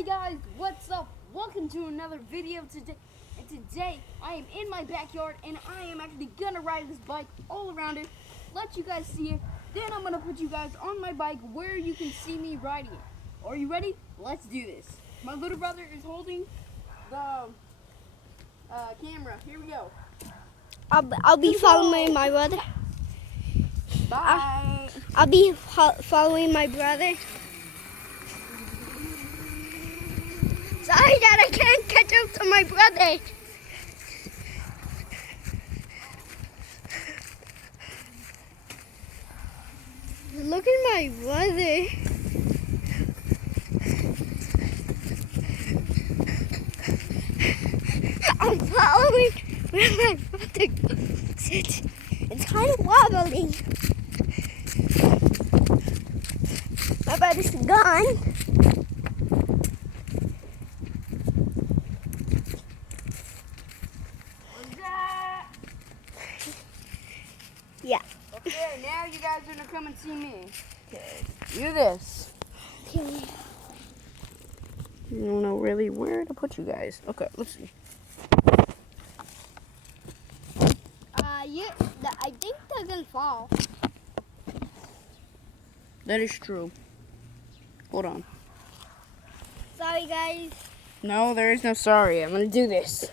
Hey guys, what's up? Welcome to another video today. And today I am in my backyard and I am actually gonna ride this bike all around it, let you guys see it. Then I'm gonna put you guys on my bike where you can see me riding it. Are you ready? Let's do this. My little brother is holding the camera. Here we go. I'll be following my brother. Bye. I'll be following my brother. Sorry, Dad, I can't catch up to my brother. Look at my brother. I'm following where my brother goes. It's kind of wobbling. My brother's gone. Yeah. Okay, now you guys are gonna come and see me. Okay, do this. Okay. I don't know really where to put you guys. Okay, let's see. I think they're gonna fall. That is true. Hold on. Sorry, guys. No, there is no sorry. I'm gonna do this.